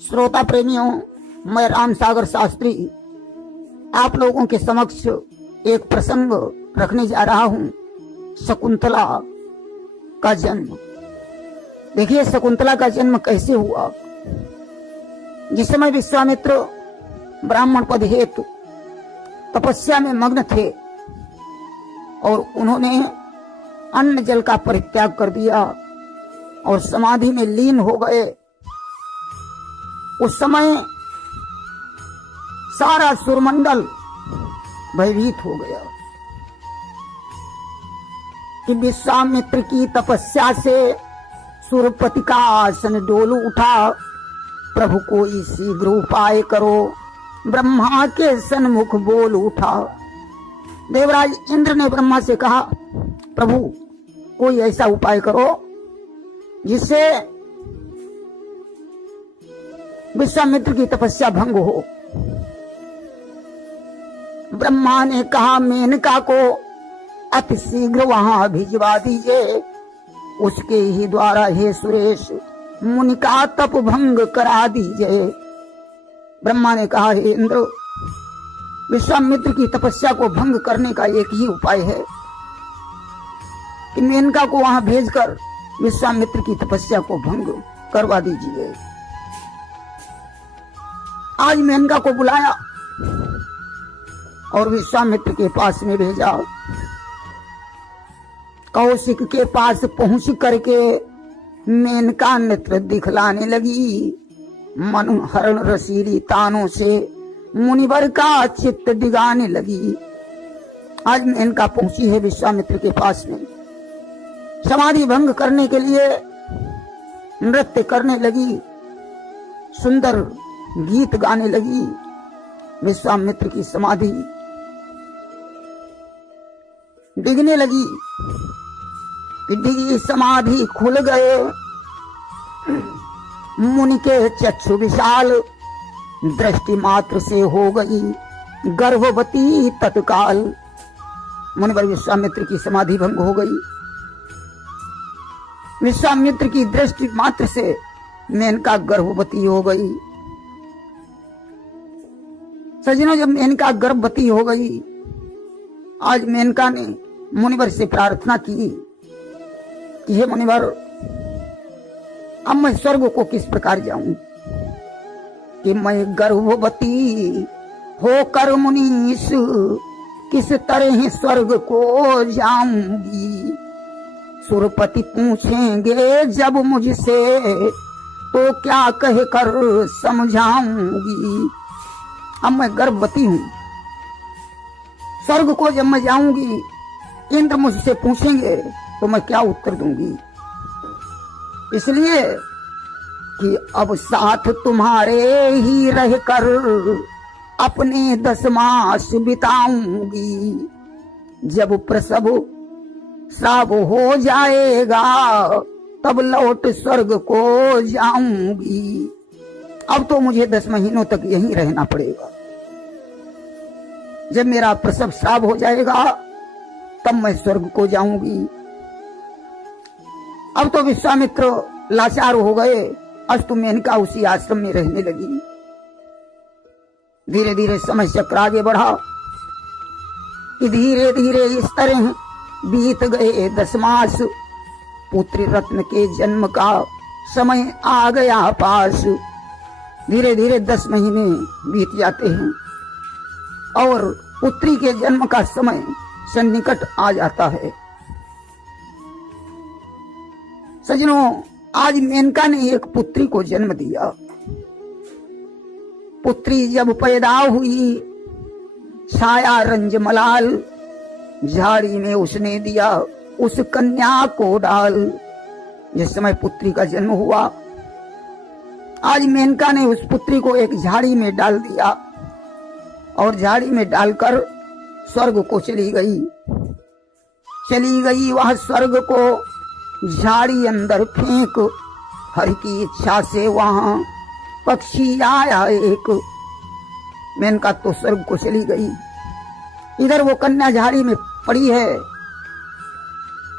श्रोता प्रेमियों, मैं राम सागर शास्त्री आप लोगों के समक्ष एक प्रसंग रखने जा रहा हूं। शकुंतला का जन्म। देखिए, शकुंतला का जन्म कैसे हुआ। जिस समय विश्वामित्र ब्राह्मण पद हेतु तपस्या में मग्न थे और उन्होंने अन्न जल का परित्याग कर दिया और समाधि में लीन हो गए, उस समय सारा सुरमंडल भयभीत हो गया कि विश्वामित्र की तपस्या से सुरपति का आसन डोल उठा। प्रभु कोई शीघ्र उपाय करो, ब्रह्मा के सन्मुख बोल उठा। देवराज इंद्र ने ब्रह्मा से कहा, प्रभु कोई ऐसा उपाय करो जिससे विश्वामित्र की तपस्या भंग हो। ब्रह्मा ने कहा, मेनका को अति शीघ्र वहां भिजवा दीजिए, उसके ही द्वारा हे सुरेश मुनि का तप भंग करा दीजिए। ब्रह्मा ने कहा, हे इंद्र, विश्वामित्र की तपस्या को भंग करने का एक ही उपाय है कि मेनका को वहां भेजकर विश्वामित्र की तपस्या को भंग करवा दीजिए। आज मेनका को बुलाया और विश्वामित्र के पास में भेजा। कौशिक के पास पहुंच करके मेनका नेत्र दिखलाने लगी। मनोहरण रसीली तानों से मुनिवर का चित्त डिगाने लगी। आज मेनका पहुंची है विश्वामित्र के पास में, समाधि भंग करने के लिए नृत्य करने लगी, सुंदर गीत गाने लगी। विश्वामित्र की समाधि डिगने लगी कि डिगी समाधि खुल गए। मुनि के चक्षु विशाल, दृष्टि मात्र से हो गई गर्भवती तत्काल। मुनिवर विश्वामित्र की समाधि भंग हो गई। विश्वामित्र की दृष्टि मात्र से मेनका गर्भवती हो गई। सज्जनों, जब मेनका गर्भवती हो गई, आज मेनका ने मुनिवर से प्रार्थना की कि हे मुनिवर, अब मैं स्वर्ग को किस प्रकार जाऊं कि मैं गर्भवती होकर मुनीश किस तरह स्वर्ग को जाऊंगी। सुरपति पूछेंगे जब मुझसे तो क्या कहकर समझाऊंगी। अब मैं गर्भवती हूं, स्वर्ग को जब मैं जाऊंगी, इंद्र मुझसे पूछेंगे तो मैं क्या उत्तर दूंगी। इसलिए कि अब साथ तुम्हारे ही रहकर अपने 10 मास बिताऊंगी। जब प्रसव श्राव हो जाएगा तब लौट स्वर्ग को जाऊंगी। अब तो मुझे 10 महीनों तक यहीं रहना पड़ेगा। जब मेरा प्रसव श्राव हो जाएगा तब मैं स्वर्ग को जाऊंगी। अब तो विश्वामित्र लाचार हो गए। अस्तु मेनका उसी आश्रम में रहने लगी। धीरे धीरे समय चक्र आगे बढ़ा कि धीरे धीरे इस तरह बीत गए 10 मास। पुत्री रत्न के जन्म का समय आ गया पास। धीरे धीरे 10 महीने बीत जाते हैं और पुत्री के जन्म का समय सन्निकट आ जाता है। सज्जनों, आज मेनका ने एक पुत्री को जन्म दिया। पुत्री जब पैदा हुई, छाया रंज मलाल, झाड़ी में उसने दिया उस कन्या को डाल। जिस समय पुत्री का जन्म हुआ, आज मेनका ने उस पुत्री को एक झाड़ी में डाल दिया और झाड़ी में डालकर स्वर्ग को चली गई। वह स्वर्ग को झाड़ी अंदर फेंक। हरि की इच्छा से वहां पक्षी आया एक। मेनका तो स्वर्ग को चली गई। इधर वो कन्या झाड़ी में पड़ी है।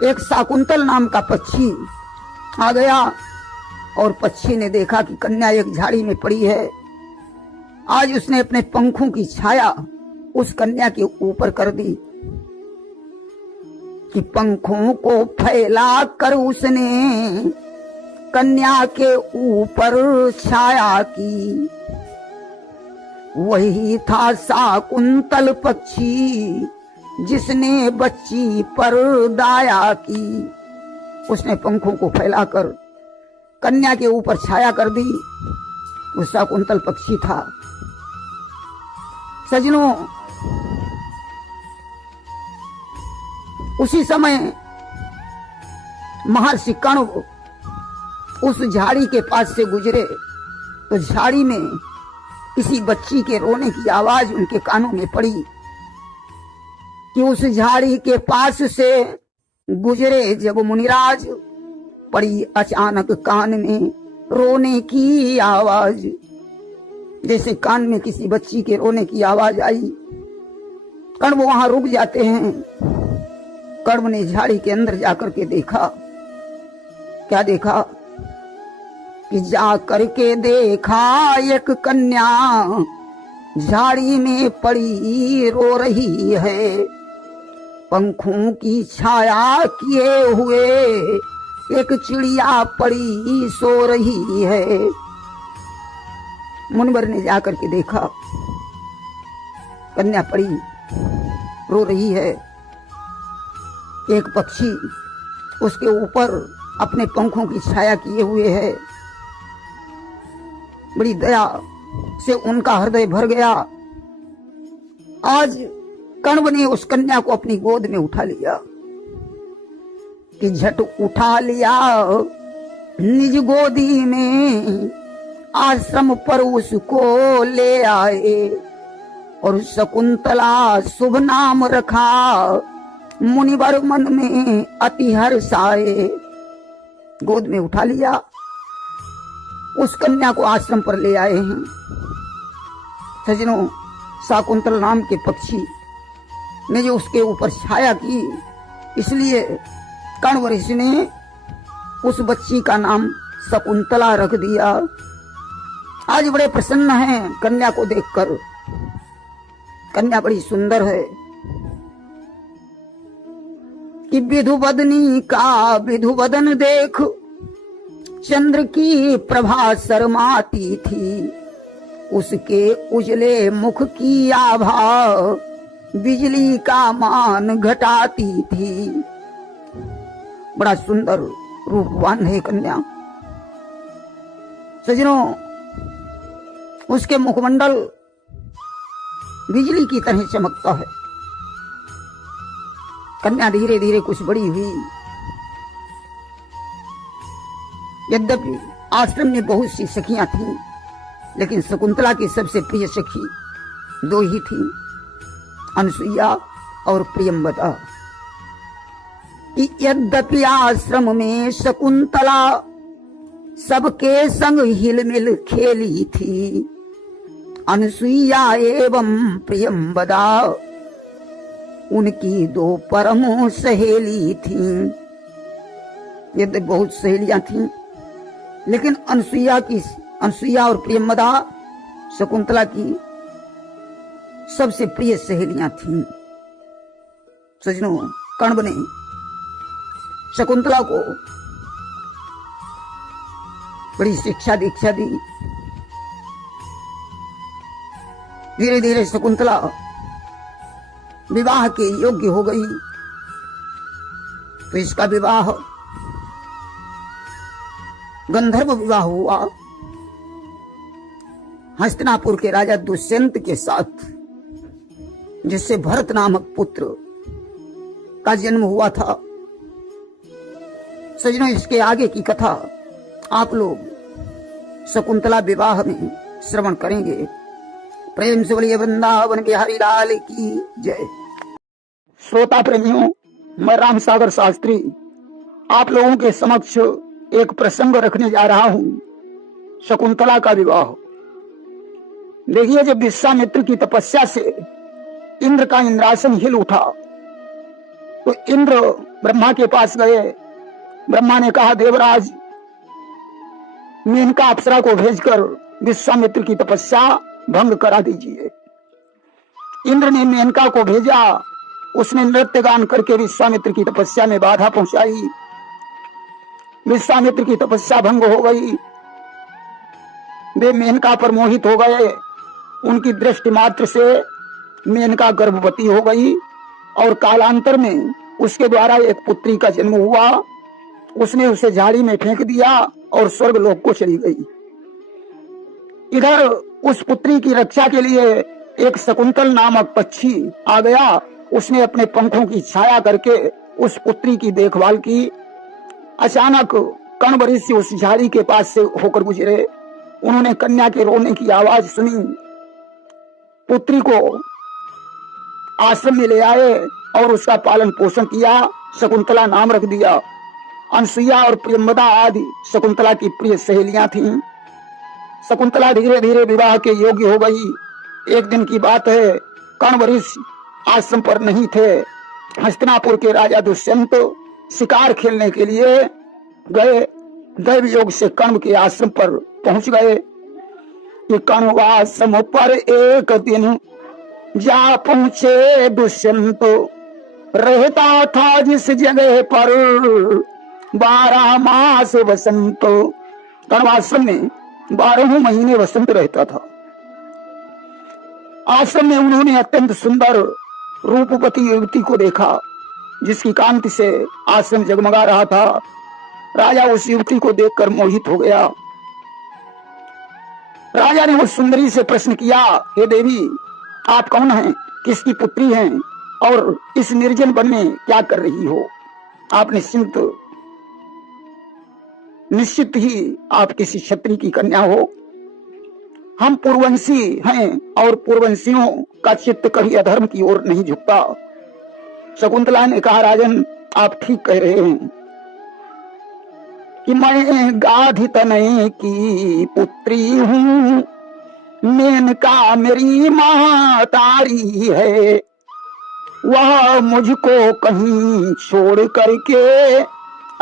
एक शाकुंतल नाम का पक्षी आ गया और पक्षी ने देखा कि कन्या एक झाड़ी में पड़ी है। आज उसने अपने पंखों की छाया उस कन्या के ऊपर कर दी कि पंखों को फैला कर उसने कन्या के ऊपर छाया की। वही था शाकुंतल पक्षी जिसने बच्ची पर दाया की। उसने पंखों को फैलाकर कन्या के ऊपर छाया कर दी। वो शाकुंतल पक्षी था। सजनों, उसी समय महर्षि कण्व उस झाड़ी के पास से गुजरे तो झाड़ी में किसी बच्ची के रोने की आवाज उनके कानों में पड़ी कि उस झाड़ी के पास से गुजरे जब मुनिराज, पड़ी अचानक कान में रोने की आवाज। जैसे कान में किसी बच्ची के रोने की आवाज आई, कण्व वहां रुक जाते हैं। कण्व ने झाड़ी के अंदर जाकर के देखा। क्या देखा कि जा करके देखा एक कन्या झाड़ी में पड़ी रो रही है। पंखों की छाया किए हुए एक चिड़िया पड़ी सो रही है। मुनिवर ने जाकर के देखा, कन्या पड़ी रो रही है। एक पक्षी उसके ऊपर अपने पंखों की छाया किए हुए है। बड़ी दया से उनका हृदय भर गया। आज कण्व ने उस कन्या को अपनी गोद में उठा लिया कि झट उठा लिया निज गोदी में, आश्रम पर उसको ले आए और शकुंतला शुभ नाम रखा। मुनिवर मन में अति हर्षाए। गोद में उठा लिया, उस कन्या को आश्रम पर ले आए हैं। सजनों, शाकुंतल नाम के पक्षी ने जो उसके ऊपर छाया की, इसलिए कण्व ऋषि ने उस बच्ची का नाम शकुंतला रख दिया। आज बड़े प्रसन्न हैं कन्या को देखकर। कन्या बड़ी सुंदर है कि विधुवदनी का विधुवदन देख चंद्र की प्रभा शर्माती थी। उसके उजले मुख की आभा बिजली का मान घटाती थी। बड़ा सुंदर रूपवान है कन्या। सजनों, उसके मुखमंडल बिजली की तरह चमकता है। कन्या धीरे धीरे कुछ बड़ी हुई। यद्यपि आश्रम में बहुत सी सखियां थीं, लेकिन शकुंतला की सबसे प्रिय सखी दो ही थीं, अनसुईया और प्रियंवदा। यद्यपि आश्रम में शकुंतला सबके संग हिलमिल खेली थी, अनसुईया एवं प्रियंवदा उनकी दो परम सहेली थीं। यद्यपि बहुत सहेलियां थीं, लेकिन अनसुईया और प्रियंवदा शकुंतला की सबसे प्रिय सहेलियां थीं। सजनों, कण्व ने शकुंतला को बड़ी शिक्षा दीक्षा दी। धीरे धीरे शकुंतला विवाह के योग्य हो गई। तो इसका विवाह गंधर्व विवाह हुआ हस्तिनापुर के राजा दुष्यंत के साथ, जिससे भरत नामक पुत्र का जन्म हुआ था। सजनों, इसके आगे की कथा आप लोग शकुंतला विवाह में श्रवण करेंगे। प्रेम से बोलिए वृंदावन बिहारी लाल की जय। श्रोता प्रेमियों, मैं राम सागर शास्त्री आप लोगों के समक्ष एक प्रसंग रखने जा रहा हूं, शकुंतला का विवाह। देखिए, जब विश्वामित्र की तपस्या से इंद्र का इंद्रासन हिल उठा तो इंद्र ब्रह्मा के पास गए। ब्रह्मा ने कहा, देवराज, मेनका अप्सरा को भेजकर विश्वामित्र की तपस्या भंग करा दीजिए। इंद्र ने मेनका को भेजा, उसने नृत्य गान करके विश्वामित्र की तपस्या में बाधा पहुंचाई। विश्वामित्र की तपस्या भंग हो गई। वे मेनका पर मोहित हो गए। उनकी दृष्टि मात्र से मेनका गर्भवती हो गई और कालांतर में उसके द्वारा एक पुत्री का जन्म हुआ। उसने उसे झाड़ी में फेंक दिया और स्वर्ग लोक को चली गई। इधर उस पुत्री की रक्षा के लिए एक शकुंतल नामक पक्षी आ गया। उसने अपने पंखों की छाया करके उस पुत्री की देखभाल की। अचानक कण्व ऋषि उस झाड़ी के पास से होकर गुजरे। उन्होंने कन्या के रोने की आवाज सुनी, पुत्री को आश्रम में ले आए और उसका पालन पोषण किया। शकुंतला नाम रख दिया। अनसुईया और प्रियंवदा आदि शकुंतला की प्रिय सहेलियां थीं। शकुंतला धीरे धीरे विवाह के योग्य हो गई। एक दिन की बात है, कण्व ऋषि आश्रम पर नहीं थे। हस्तिनापुर के राजा दुष्यंत शिकार खेलने के लिए गए। दैव योग से कण्व के आश्रम पर पहुंच गए। कि कण्वाश्रम पर एक दिन जा पहुंचे दुष्यंत, रहता था जिस जगह पर 12 मास वसंत। कण्वाश्रम में 12 महीने वसंत रहता था। आश्रम में उन्होंने अत्यंत सुंदर रूपवती युवती को देखा, जिसकी कांति से आश्रम जगमगा रहा था। राजा उस युवती को देखकर मोहित हो गया। राजा ने उस सुंदरी से प्रश्न किया, हे देवी, आप कौन हैं, किसकी पुत्री हैं और इस निर्जन वन में क्या कर रही हो? आप निश्चित ही आप किसी क्षत्रिय की कन्या हो। हम पूर्ववंशी हैं और पूर्ववंशियों का चित्त कभी अधर्म की ओर नहीं झुकता। शकुंतला ने कहा, राजन, आप ठीक कह रहे हैं कि मैं गाधी तनय की पुत्री हूँ। मेनका मेरी महतारी है, वह मुझको कहीं छोड़ करके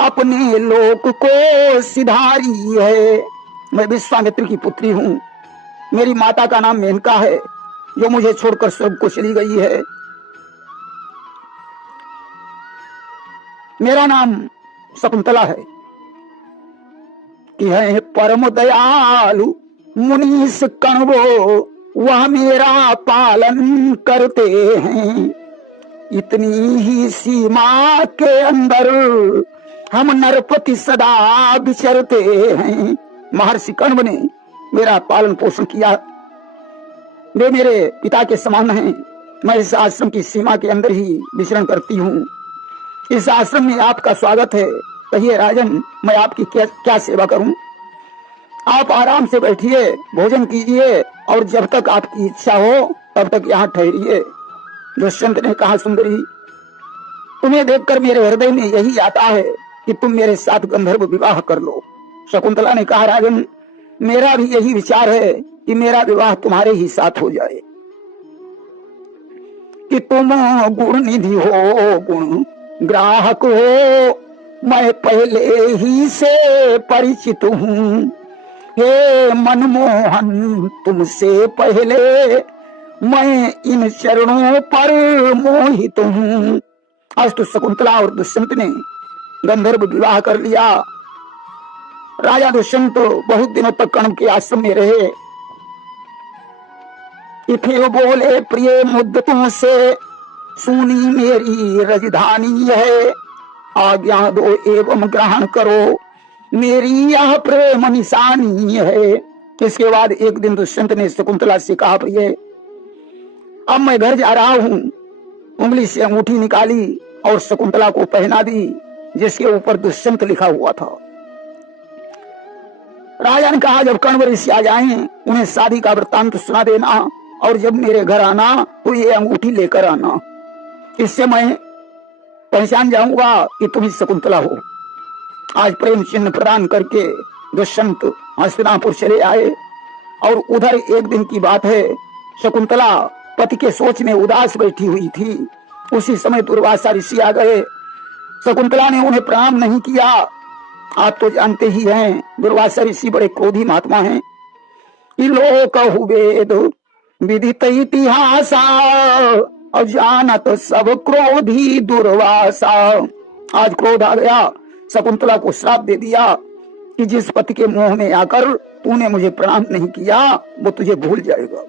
अपने लोक को सिधारी है। मैं विश्वामित्र की पुत्री हूँ। मेरी माता का नाम मेनका है, जो मुझे छोड़कर स्वर्ग को चली गई है। मेरा नाम शकुंतला है। कि है परम दयालु मुनीष कण्वो, वह मेरा पालन करते हैं। इतनी ही सीमा के अंदर हम नरपति सदा विचरते हैं। महर्षि कण्व ने मेरा पालन पोषण किया। वे मेरे पिता के समान हैं। मैं इस आश्रम की सीमा के अंदर ही विचरण करती हूँ। इस आश्रम में आपका स्वागत है। कहिए राजन, मैं आपकी क्या सेवा करूं? आप आराम से बैठिए, भोजन कीजिए और जब तक आपकी इच्छा हो तब तक यहाँ ठहरिए। दुष्यंत ने कहा, सुंदरी, तुम्हें देखकर मेरे हृदय में यही आता है कि तुम मेरे साथ गंधर्व विवाह कर लो। शकुंतला ने कहा, राजन, मेरा भी यही विचार है कि मेरा विवाह तुम्हारे ही साथ हो जाए। कि तुम गुण निधि हो, गुण ग्राहक हो, मैं पहले ही से परिचित हूँ। हे मनमोहन, तुमसे पहले मैं इन चरणों पर मोहित हूँ। अस्तु शकुंतला और दुष्यंत ने गंधर्व विवाह कर लिया। राजा दुष्यंत बहुत दिनों तक कण्व के आश्रम में रहे। फिर बोले, प्रिय मुद्दतों से सुनी मेरी राजधानी है, आज्ञा दो एवं ग्रहण करो, मेरी यह प्रेम निशानी है। इसके बाद एक दिन दुष्यंत ने शकुंतला से कहा, प्रिय, अब मैं घर जा रहा हूँ। उंगली से अंगूठी निकाली और शकुंतला को पहना दी, जिसके ऊपर दुष्यंत लिखा हुआ था। राजा ने कहा, जब कण्व ऋषि आ जाएं, उन्हें शादी का वृत्तांत सुना देना और जब मेरे घर आना तो ये अंगूठी लेकर आना। इससे मैं पहचान जाऊंगा कि तुम ही शकुंतला हो। आज प्रेम चिन्ह प्रदान करके दुष्यंत हस्तिनापुर चले आए। और उधर एक दिन की बात है, शकुंतला पति के सोच में उदास बैठी हुई थी। उसी समय दुर्वासा ऋषि आ गए। शकुंतला ने उन्हें प्रणाम नहीं किया। आप तो जानते ही हैं दुर्वासा ऋषि बड़े क्रोधी महात्मा हैं। लोक वेद विदित इतिहासा अजानत सब क्रोधी दुर्वासा। आज क्रोध आ गया, शकुंतला को श्राप दे दिया कि जिस पति के मोह में आकर तूने मुझे प्रणाम नहीं किया वो तुझे भूल जाएगा।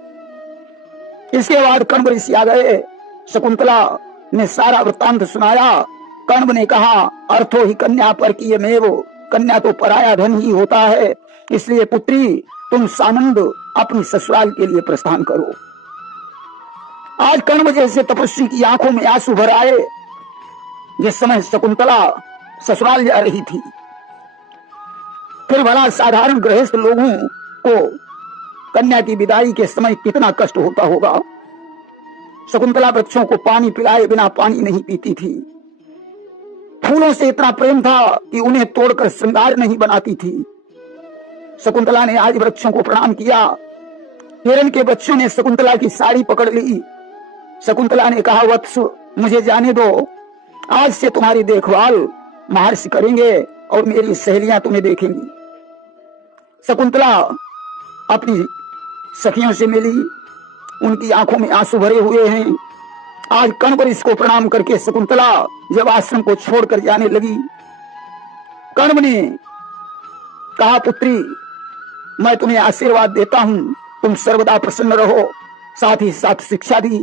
इसके बाद कण्व ऋषि आ गए, शकुंतला ने सारा वृत्तांत सुनाया। कण्व ने कहा अर्थो ही कन्या पर किए मेव, कन्या तो पराया धन ही होता है, इसलिए पुत्री तुम सानंद अपनी ससुराल के लिए प्रस्थान करो। आज कण्व जैसे तपस्वी की आंखों में आंसू भर आए जिस समय शकुंतला ससुराल जा रही थी। फिर भला साधारण गृहस्थ लोगों को कन्या की विदाई के समय कितना कष्ट होता होगा। शकुंतला बच्चों को पानी पिलाए बिना पानी नहीं पीती थी। फूलों से इतना प्रेम था कि उन्हें तोड़कर श्रृंगार नहीं बनाती थी। शकुंतला ने आज वृक्षों को प्रणाम किया। हिरण के बच्चों ने शकुंतला की साड़ी पकड़ ली। शकुंतला ने कहा वत्स मुझे जाने दो, आज से तुम्हारी देखभाल महर्षि करेंगे और मेरी सहेलियां तुम्हें देखेंगी। शकुंतला अपनी सखियों से मिली, उनकी आंखों में आंसू भरे हुए हैं। आज कण्व ऋषि को प्रणाम करके शकुंतला जब आश्रम को छोड़कर जाने लगी, कण्व ने कहा पुत्री मैं तुम्हें आशीर्वाद देता हूं, तुम सर्वदा प्रसन्न रहो। साथ ही साथ शिक्षा दी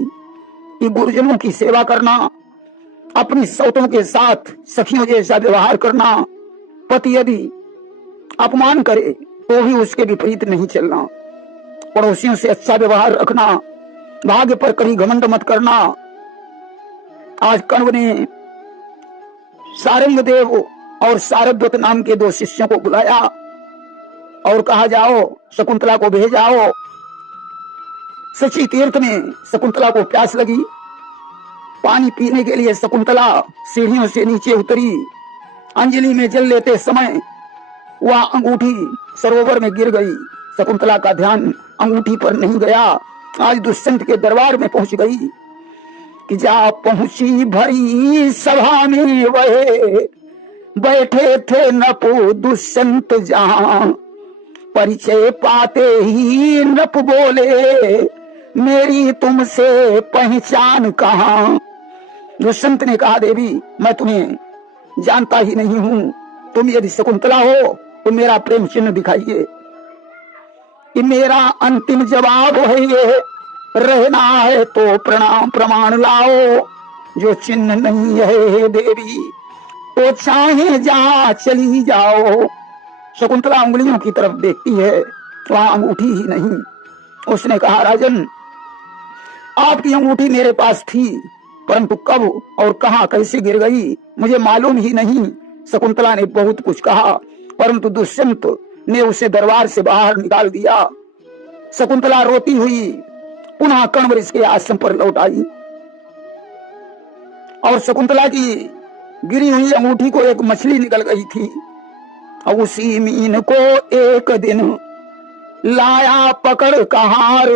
कि गुरुजनों की सेवा करना, अपनी सौतों के साथ सखियों जैसा व्यवहार करना, पति यदि अपमान करे तो भी उसके विपरीत नहीं चलना, पड़ोसियों से अच्छा व्यवहार रखना, भाग्य पर कभी घमंड मत करना। आज कण्व ने सारंग देव और सारद्वत नाम के 2 शिष्यों को बुलाया और कहा जाओ शकुंतला को भेजाओ। शची तीर्थ में शकुंतला को प्यास लगी, पानी पीने के लिए शकुंतला सीढ़ियों से नीचे उतरी। अंजलि में जल लेते समय वह अंगूठी सरोवर में गिर गई। शकुंतला का ध्यान अंगूठी पर नहीं गया। आज दुष्यंत के दरबार में पहुंच गई कि जा पहुंची भरी सभा में वह बैठे थे नपु दुष्यंत जहां, परिचय पाते ही नप बोले मेरी तुमसे पहचान कहां। दुष्यंत ने कहा देवी मैं तुम्हें जानता ही नहीं हूं, तुम यदि शकुंतला हो तो मेरा प्रेम चिन्ह दिखाइए। कि मेरा अंतिम जवाब है ये, रहना है तो प्रमाण लाओ, जो चिन्ह नहीं है देवी तो चाहे जा चली जाओ। शकुंतला उंगलियों की तरफ देखती है, वहां अंगूठी ही नहीं। उसने कहा राजन आपकी अंगूठी मेरे पास थी, परंतु कब और कहां कैसे गिर गई मुझे मालूम ही नहीं। शकुंतला ने बहुत कुछ कहा, परंतु दुष्यंत ने उसे दरबार से बाहर निकाल दिया। शकुंतला रोती हुई पुनः कण्व ऋषि के आश्रम पर लौट आई और शकुंतला की गिरी हुई अंगूठी को एक मछली निकल गई थी। और उसी मीन को एक दिन लाया पकड़ कहार,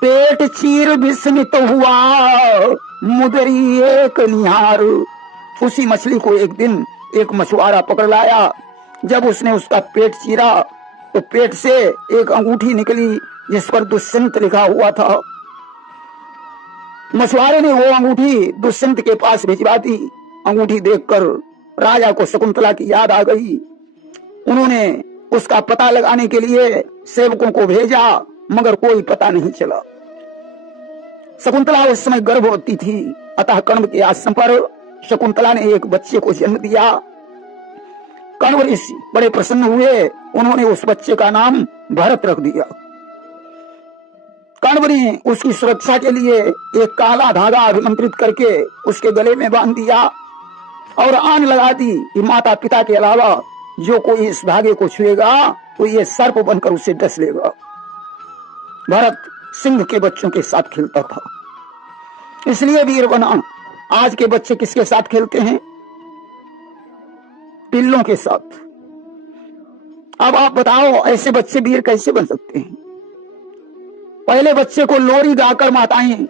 पेट चीर विस्मित हुआ मुदरी एक निहार। उसी मछली को एक दिन एक मछुआरा पकड़ लाया। जब उसने उसका पेट चीरा तो पेट से एक अंगूठी निकली जिस पर दुष्यंत लिखा हुआ था। मछुआरे ने वो अंगूठी दुष्यंत के पास भिजवा दी। अंगूठी देखकर राजा को शकुंतला की याद आ गई। उन्होंने उसका पता लगाने के लिए सेवकों को भेजा, मगर कोई पता नहीं चला। शकुंतला उस समय गर्भवती थी, अतः कण्व के आश्रम पर शकुंतला ने एक बच्चे को जन्म दिया। कण्व ऋषि बड़े प्रसन्न हुए, उन्होंने उस बच्चे का नाम भरत रख दिया। कण्व ने उसकी सुरक्षा के लिए एक काला धागा अभिमंत्रित करके उसके गले में बांध दिया और आन लगा दी कि माता पिता के अलावा जो कोई इस धागे को छुएगा तो ये सर्प बनकर उसे डस लेगा। भरत सिंह के बच्चों के साथ खेलता था, इसलिए वीर बना। आज के बच्चे किसके साथ खेलते हैं? पिल्लों के साथ। अब आप बताओ ऐसे बच्चे वीर कैसे बन सकते हैं? पहले बच्चे को लोरी गाकर माताएं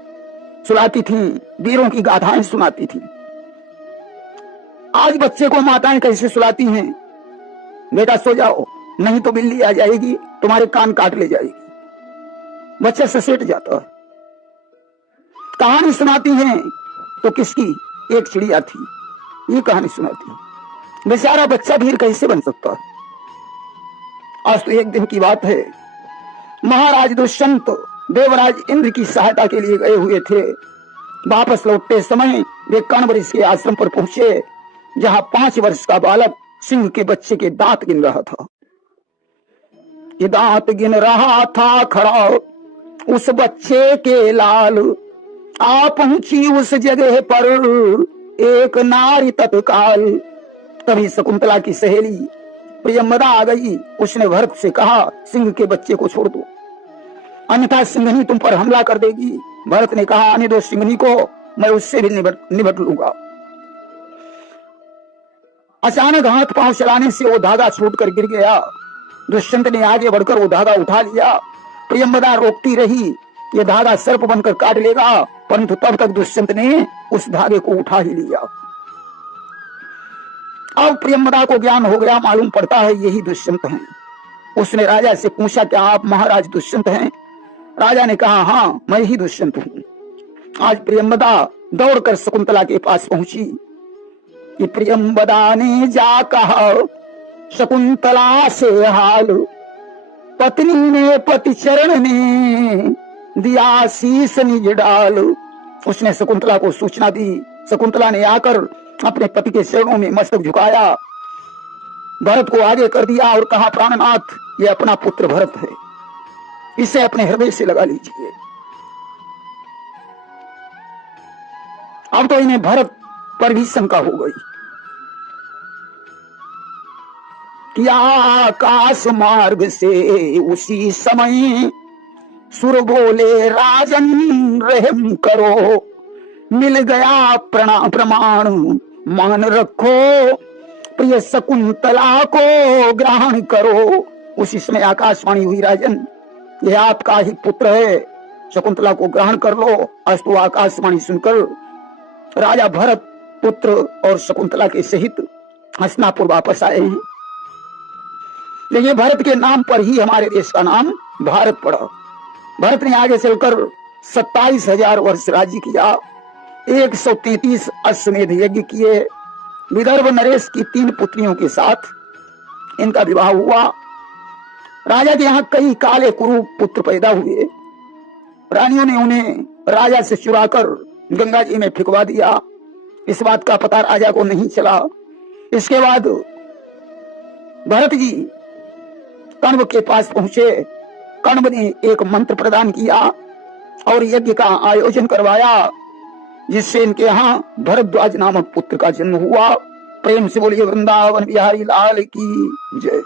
सुलाती थीं, वीरों की गाथाएं सुनाती थीं। आज बच्चे को माताएं कैसे सुलाती हैं? बेटा सो जाओ, नहीं तो बिल्ली आ जाएगी, तुम्हारे कान काट ले जाएगी। बच्चा ससेट जाता है। कहानी सुनाती हैं तो किसकी? एक चिड़िया थी, ये कहानी सुनाती। बेचारा बच्चा वीर कैसे बन सकता है? आज तो एक दिन की बात है, महाराज दुष्यंत देवराज इंद्र की सहायता के लिए गए हुए थे। वापस लौटते समय वे कण्व ऋषि के आश्रम पर पहुंचे, जहां 5 वर्ष का बालक सिंह के बच्चे के दांत गिन रहा था। ये दांत गिन रहा था खड़ा उस बच्चे के लाल, आ पहुंची उस जगह पर एक नारी तत्काल। तभी शकुंतला की सहेली प्रियंवदा आ गई। उसने भरत से कहा, सिंह के बच्चे को छोड़ दो, अन्यथा सिंहनी तुम पर हमला कर देगी। भरत ने कहा, आने दो सिंहनी को, मैं उससे भी निपट लूंगा। अचानक हाथ पांव चलाने से वो धागा छूटकर गिर गया। दुष्यंत ने आगे बढ़कर वो धागा उठा लिया। प्रियंवदा रोकती रही, ये धागा सर्प बनकर काट लेगा, परंतु तब तक दुष्यंत ने उस धागे को उठा ही लिया। अब प्रियंवदा को ज्ञान हो गया, मालूम पड़ता है यही दुष्यंत हैं। उसने राजा से पूछा, क्या आप महाराज दुष्यंत हैं? राजा ने कहा, हाँ मैं ही दुष्यंत हूँ। आज प्रियंवदा दौड़कर शकुंतला के पास पहुंची कि प्रियंवदा ने जा कहा शकुंतला से हाल, पत्नी ने पति चरण ने दिया शीश निज डाल। उसने शकुंतला को सूचना दी। शकुंतला ने आकर अपने पति के चरणों में मस्तक झुकाया, भरत को आगे कर दिया और कहा, प्राणनाथ ये अपना पुत्र भरत है, इसे अपने हृदय से लगा लीजिए। अब तो इन्हें भरत पर भी शंका हो गई कि आकाश मार्ग से उसी समय सुर बोले, राजन रहम करो, मिल गया प्रमाण मान रखो, प्रिय शकुंतला को ग्रहण करो। उसी समय आकाशवाणी हुई, राजन यह आपका ही पुत्र है, शकुंतला को ग्रहण कर लो। अस्तु आकाशवाणी सुनकर राजा भरत पुत्र और शकुंतला के सहित हस्तिनापुर वापस आए हैं। लेकिन भरत के नाम पर ही हमारे देश का नाम भारत पड़ा। भरत ने आगे चलकर 27,000 वर्ष राज्य किया, 133 अश्वमेध यज्ञ किए। विदर्भ नरेश की 3 पुत्रियों के साथ इनका विवाह हुआ। राजा के यहाँ कई काले कुरु पुत्र पैदा हुए। रानियों ने उन्हें राजा से चुराकर गंगा जी में फेंकवा दिया। इस बात का पता राजा को नहीं चला। इसके बाद भरत जी कण्व के पास पहुंचे। कण्व ने एक मंत्र प्रदान किया और यज्ञ का आयोजन करवाया, जिससे इनके यहाँ भरद्वाज नामक पुत्र का जन्म हुआ। प्रेम से बोलिए वृंदावन बिहारी लाल की जय।